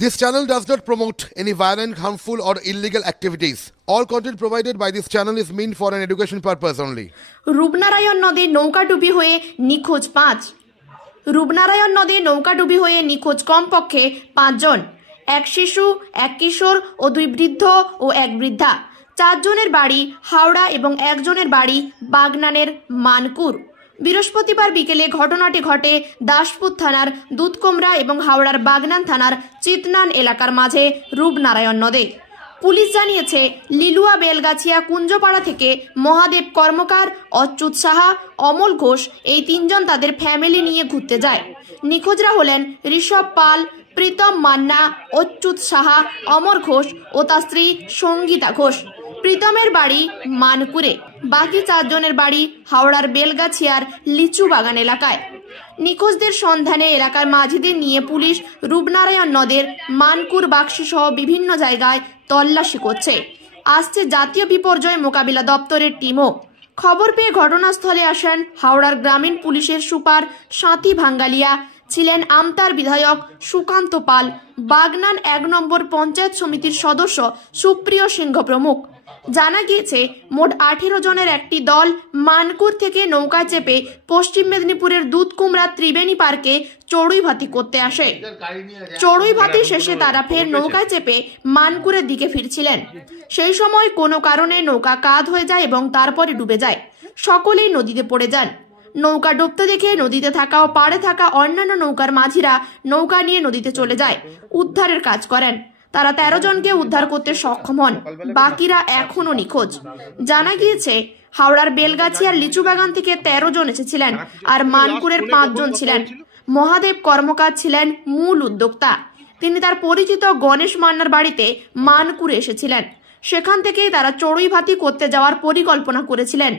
This channel does not promote any violent, harmful or illegal activities. All content provided by this channel is meant for an education purpose only. Rupnarayan নদে নৌকাডুবি হয়ে নিখোঁজ 5। রূপনারায়ণ নদে নৌকাডুবি হয়ে নিখোঁজ কমপক্ষে 5 জন, এক শিশু, এক কিশোর ও 2 বৃদ্ধ ও 1 বৃদ্ধা। 4 জনের বাড়ি হাওড়া এবং 1 জনের বাড়ি বাগনানের মানকুর। বৃহস্পতিবার বিকেলে ঘটনাটি ঘটে দাসপুর থানার দুধকুমড়া এবং হাওড়ার বাগনান থানার চিতনান এলাকার মাঝে রূপনারায়ণ নদে। পুলিশ জানিয়েছে, লিলুয়া বেলগাছিয়া কুঞ্জপাড়া থেকে মহাদেব কর্মকার, অচ্যুত সাহা, অমল ঘোষ এই 3 জন তাদের ফ্যামিলি নিয়ে ঘুরতে যায়। নিখোঁজরা হলেন ঋষভ পাল, প্রীতম মান্না, অচ্যুত সাহা, অমর ঘোষ ও তার স্ত্রী সঙ্গীতা ঘোষ। প্রীতমের বাড়ি মানকুরে, বাকি 4 জনের বাড়ি হাওড়ার বেলগাছিয়ার লিচু বাগান এলাকায়। নিখোঁজদের সন্ধানে এলাকার মাঝিদের নিয়ে পুলিশ রূপনারায়ণ নদের মানকুর, বাক্সি সহ বিভিন্ন জায়গায় তল্লাশি করছে। আসছে জাতীয় বিপর্যয় মোকাবিলা দপ্তরের টিমও। খবর পেয়ে ঘটনাস্থলে আসেন হাওড়ার গ্রামীণ পুলিশের সুপার সাথী ভাঙ্গালিয়া, ছিলেন আমতার বিধায়ক সুকান্ত পাল, বাগনান 1 নম্বর পঞ্চায়েত সমিতির সদস্য সুপ্রিয় সিংহ প্রমুখ। জানা গিয়েছে, মোট 18 জনের একটি দল মানকুর থেকে নৌকা চেপে পশ্চিম মেদিনীপুরের দুধকুমড়া ত্রিবেণী পার্কে চড়ুইভাতি করতে আসে। চড়ুইভাতি শেষে তারা ফের নৌকায় চেপে মানকুরের দিকে ফিরছিলেন। সেই সময় কোনো কারণে নৌকা কাত হয়ে যায় এবং তারপরে ডুবে যায়। সকলেই নদীতে পড়ে যান। নৌকা ডুবতে দেখে নদীতে থাকা ও পাড়ে থাকা অন্যান্য নৌকার মাঝিরা নৌকা নিয়ে নদীতে চলে যায়, উদ্ধারের কাজ করেন। তারা 13 জনকে উদ্ধার করতে সক্ষম হন, বাকিরা এখনো নিখোঁজ। জানা গিয়েছে, হাওড়ার বেলগাছিয়ার লিচু বাগান থেকে 13 জন এসেছিলেন আর মানকুরের 5 জন ছিলেন। মহাদেব কর্মকার ছিলেন মূল উদ্যোক্তা। তিনি তার পরিচিত গণেশ মান্নার বাড়িতে মানকুরে এসেছিলেন। সেখান থেকেই তারা চড়ুইভাতি করতে যাওয়ার পরিকল্পনা করেছিলেন।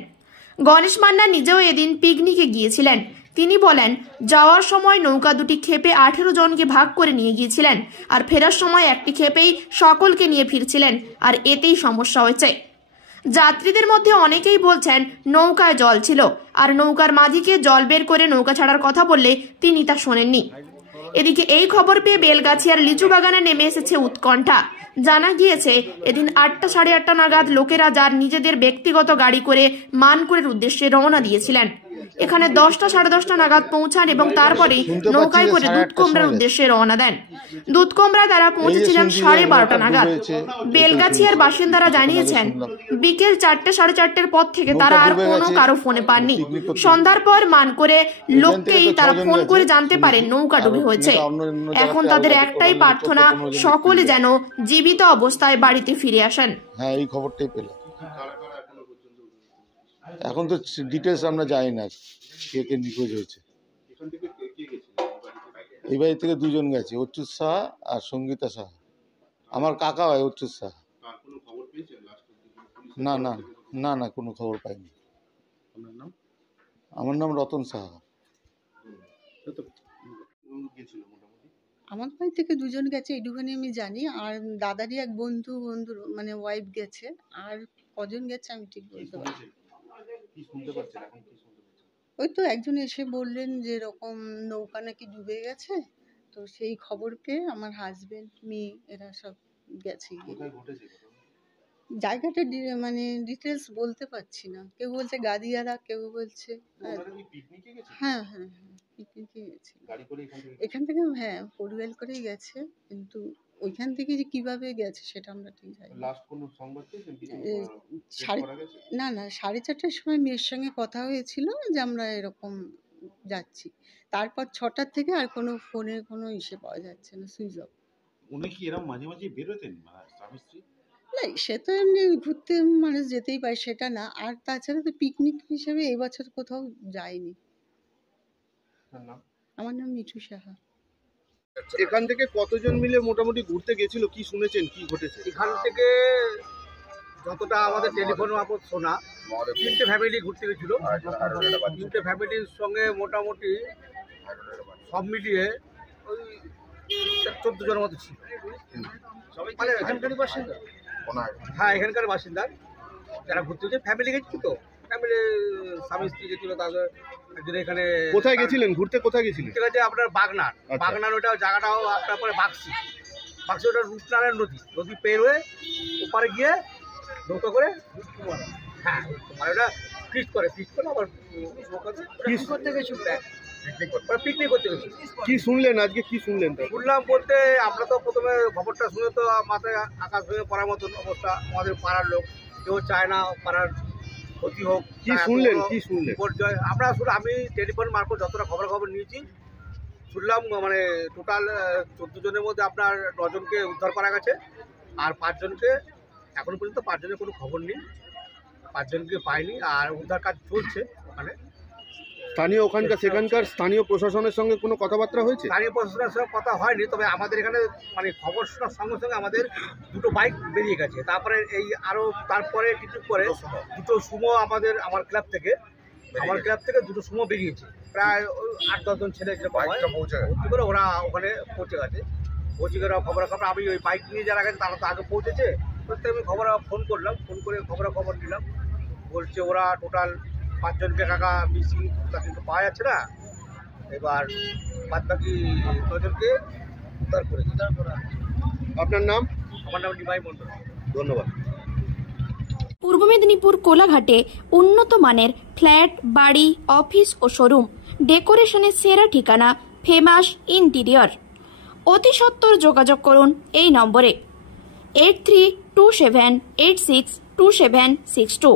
গণেশ মান্না নিজেও এদিন পিকনিকে গিয়েছিলেন। তিনি বলেন, যাওয়ার সময় নৌকা দুটি খেপে 18 জনকে ভাগ করে নিয়ে গিয়েছিলেন আর ফেরার সময় একটি খেপেই সকলকে নিয়ে ফিরছিলেন, আর এতেই সমস্যা হয়েছে। যাত্রীদের মধ্যে অনেকেই বলছেন নৌকায় জল ছিল, আর নৌকার মাঝিকে জল বের করে নৌকা ছাড়ার কথা বললে তিনি তা শোনেননি। এদিকে এই খবর পেয়ে বেলগাছিয়ার লিচু বাগানে নেমে এসেছে উৎকণ্ঠা। জানা গিয়েছে, এদিন 8টা সাড়ে 8টা নাগাদ লোকেরা যার নিজেদের ব্যক্তিগত গাড়ি করে মানকুরের উদ্দেশ্যে রওনা দিয়েছিলেন। এখানে 10টা সাড়ে 10টা নাগাদ পৌঁছান এবং তারপরে নৌকায় করে দুধকুমড়ার উদ্দেশ্যে রওনা দেন। দুধকুমড়া তারা পৌঁছেছিলেন 12:30টা নাগাদ। বেলগাছিয়ার বাসিন্দারা জানিয়েছেন, বিকেল 4টে সাড়ে 4টের পর থেকে তারা আর কোনো কারো ফোনে পাননি। সন্ধ্যার পর মানকুরে লোককেই তারা ফোন করে জানতে পারেন নৌকা ডুবি হয়েছে। এখন তাদের একটাই প্রার্থনা, সকলে যেন জীবিত অবস্থায় বাড়িতে ফিরে আসেন। হ্যাঁ, এই খবরটাই পেলাম। এখন তো ডিটেলস আমরা জানি না কে কে নিখোঁজ হয়েছে। এই বাড়ি থেকে 2 জন গেছে, অচ্যুত সাহা আর সঙ্গীতা সাহা। আমার কাকা হয় অচ্যুত সাহা। না না না না, কোনো খবর পাইনি। আমার নাম রতন সাহা। আমার বাড়ি থেকে 2 জন গেছে, এইটুখানি আমি জানি। আর দাদারই এক বন্ধু মানে ওয়াইফ গেছে। আর কজন গেছে আমি ঠিক বলতে পারছি। ওই তো একজন এসে বললেন যে এরকম নৌকা নাকি ডুবে গেছে, তো সেই খবর পেয়ে আমার হাজবেন্ড, মেয়ে এরা সব গেছে। জায়গাটা মানে ডিটেলস বলতে পারছি না। কেউ বলছে গাদিয়ারা, কেউ বলছে হ্যাঁ হ্যাঁ হ্যাঁ পিকনিকে গেছে এখান থেকে। হ্যাঁ, পরিবার করেই গেছে, কিন্তু ওইখান থেকে যে কিভাবে গেছে সেটা আমরা ঠিক জানি না। না না, 4:30টার সময় মেয়ের সঙ্গে কথা হয়েছিল যে আমরা এরকম যাচ্ছি। তারপর 6টার থেকে আর কোনো ফোনে কোনো ইসে পাওয়া যাচ্ছে না, সুইচ অফ। উনি কি এরকম মাঝে মাঝে বেরোতেন স্বামী স্ত্রী? না, সে তো এমনি ঘুরতে মানুষ যেতেই পারে, সেটা না। আর তাছাড়া তো পিকনিক হিসেবে এই বছর কোথাও যায়নি। আমার নাম মিঠু সাহা। এখান থেকে কতজন মিলে মোটামুটি ঘুরতে গেছিল, কি শুনেছেন, কি ঘটেছে? এখান থেকে যতটা আমাদের টেলিফোন মারফত শোনা, 3টে ফ্যামিলি ঘুরতে গেছিল। 3টে ফ্যামিলির সঙ্গে মোটামুটি সব মিলিয়ে ওই 14 জনের মতো ছিল। মানে এখানকারই বাসিন্দা? হ্যাঁ, এখানকার বাসিন্দা যারা ঘুরতে গেছে। ফ্যামিলি গেছিল, তো ফ্যামিলি স্বামী স্ত্রী গেছিল। তাদের একজন এখানে কোথায় গেছিলেন ঘুরতে? কোথায় গেছিলেন? ঠিক আছে, আপনার বাগনান। বাগনান ওটা জায়গাটাও আপনার পরে বাক্সি। পাশে ওটা রূপনারায়ণ নদী পের হয়ে ওপারে গিয়ে নৌকা করে হ্যাঁ মানে ওটা ফিস্ট করে আবার করতে গেছিল পিকনিক করতে গেছিল। কি শুনলেন আজকে, কি শুনলেন? শুনলাম বলতে আমরা তো প্রথমে খবরটা শুনে তো মাথায় আকাশ ভেঙে পড়ার মতন অবস্থা। আমাদের পাড়ার লোক কেউ চায় না পাড়ার ক্ষতি হোক। কি শুনলেন বিপর্যয় আমরা আমি টেলিফোন মারফত যতটা খবর নিয়েছি শুনলাম মানে টোটাল 14 জনের মধ্যে আপনার 9 জনকে উদ্ধার করা গেছে, আর 5 জনকে এখনো পর্যন্ত 5 জনের কোনো খবর নেই, 5 জনকে পায়নি, আর উদ্ধার কাজ চলছে। ওখানে স্থানীয় সেখানকার স্থানীয় প্রশাসনের সঙ্গে কোনো কথাবার্তা হয়েছে? স্থানীয় প্রশাসনের সঙ্গে কথা হয়নি, তবে আমাদের এখানে মানে খবর শোনার সঙ্গে সঙ্গে আমাদের 2টো বাইক বেরিয়ে গেছে। তারপরে তারপরে কিছু পরে 2টো সুমো আমার ক্লাব থেকে 2টো সুমো বেরিয়েছে, প্রায় 8-10 জন ছেলে ভর্তি করে ওরা ওখানে পৌঁছে গেছে। খবর আমি ওই বাইক নিয়ে যারা গেছে তারা তো আগে পৌঁছেছে, আমি ফোন করলাম, ফোন করে খবর নিলাম। বলছে ওরা টোটাল 5 জনকে কাকা মিসিং কিন্তু পাওয়া যাচ্ছে না, এবার বাদ বাকি 9 জনকে উদ্ধার করেছে। আপনার নাম? আমার নাম নিমাই মণ্ডল। ধন্যবাদ। পূর্ব মেদিনীপুর কোলাঘাটে উন্নত মানের ফ্ল্যাট, বাড়ি, অফিস ও শোরুম, ডেকোরেশনের সেরা ঠিকানা ফেমাস ইন্টেরিয়র। অতি সত্বর যোগাযোগ করুন এই নম্বরে 8327862762।